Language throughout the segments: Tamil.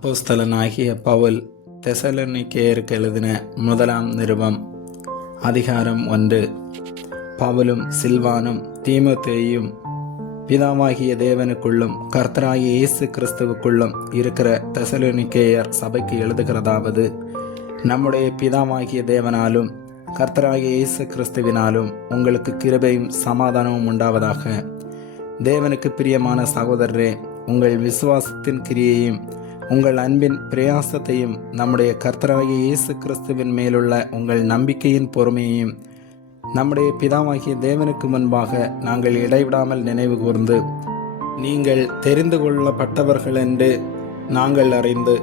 அப்போஸ்தலனாகிய பவுல் தெசலோனிக்கேயருக்கு எழுதின முதலாம் நிருபம் அதிகாரம் 1. பவுலும் சில்வானும் தீமோத்தேயும் பிதாவாகிய தேவனுக்குள்ளும் கர்த்தராகிய இயேசு கிறிஸ்துவுக்குள்ளும் இருக்கிற தெசலோனிக்கேயர் சபைக்கு எழுதுகிறதாவது: நம்முடைய பிதாவாகிய தேவனாலும் கர்த்தராகிய இயேசு கிறிஸ்துவினாலும் உங்களுக்கு கிருபையும் சமாதானமும் உண்டாவதாக. தேவனுக்கு பிரியமான சகோதரரே, உங்கள் விசுவாசத்தின் கிரியையும் உங்கள் அன்பின் பிரயாசத்தையும் நம்முடைய கர்த்தராகிய இயேசு கிறிஸ்துவின் மேலுள்ள உங்கள் நம்பிக்கையின் பொறுமையையும் நம்முடைய பிதாவாகிய தேவனுக்கு முன்பாக நாங்கள் இடைவிடாமல் நினைவு கூர்ந்து, நீங்கள் தெரிந்து கொள்ளப்பட்டவர்கள் என்று நாங்கள் அறிந்து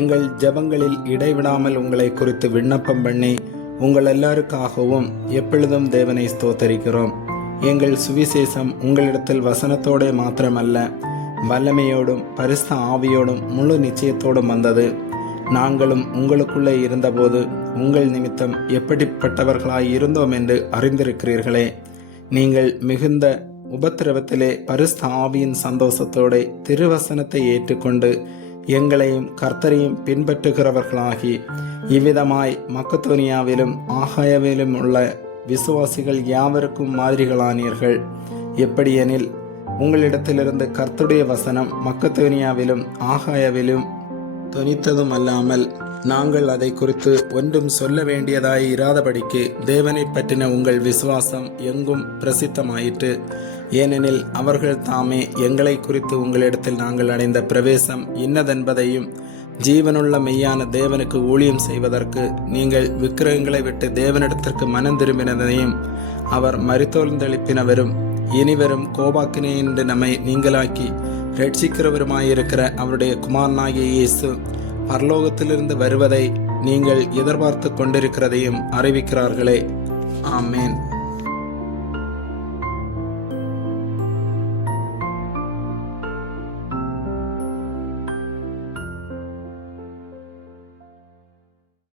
எங்கள் ஜெபங்களில் இடைவிடாமல் உங்களை குறித்து விண்ணப்பம் பண்ணி உங்கள் எல்லாருக்காகவும் எப்பொழுதும் தேவனை ஸ்தோத்தரிக்கிறோம். எங்கள் சுவிசேஷம் உங்களிடத்தில் வசனத்தோடு மாத்திரமல்ல, வல்லமையோடும் பரிசுத்த ஆவியோடும் முழு நிச்சயத்தோடும் வந்தது. நாங்களும் உங்களுக்குள்ளே இருந்தபோது உங்கள் நிமித்தம் எப்படிப்பட்டவர்களாய் இருந்தோம் என்று அறிந்திருக்கிறீர்களே. நீங்கள் மிகுந்த உபத்திரவத்திலே பரிசுத்த ஆவியின் சந்தோஷத்தோடு திருவசனத்தை ஏற்றுக்கொண்டு எங்களையும் கர்த்தரையும் பின்பற்றுகிறவர்களாகி இவ்விதமாய் மக்கதோனியாவிலும் ஆகாயாவிலும் உள்ள விசுவாசிகள் யாவருக்கும் மாதிரிகளானீர்கள். எப்படியெனில், உங்களிடத்திலிருந்து கர்த்தருடைய வசனம் மக்கதோனியாவிலும் ஆகாயாவிலும் தொனித்ததும் அல்லாமல் நாங்கள் அதை குறித்து ஒன்றும் சொல்ல வேண்டியதாய் இராதபடிக்கு தேவனை பற்றின உங்கள் விசுவாசம் எங்கும் பிரசித்தமாயிற்று. ஏனெனில் அவர்கள் தாமே எங்களை குறித்து உங்களிடத்தில் நாங்கள் அடைந்த பிரவேசம் இன்னதென்பதையும், ஜீவனுள்ள மெய்யான தேவனுக்கு ஊழியம் செய்வதற்கு நீங்கள் விக்கிரகங்களை விட்டு தேவனிடத்திற்கு மனம் திரும்பினதையும், அவர் மரித்தோழ்ந்தெழுப்பினவரும் இனிவரும் கோபாக்கினே என்று நம்மை நீங்களாக்கி ரட்சிக்கிறவருமாயிருக்கிற அவருடைய குமாரனாகிய இயேசு பரலோகத்திலிருந்து வருவதை நீங்கள் எதிர்பார்த்து கொண்டிருக்கிறதையும் அறிவிக்கிறார்களே. ஆமேன்.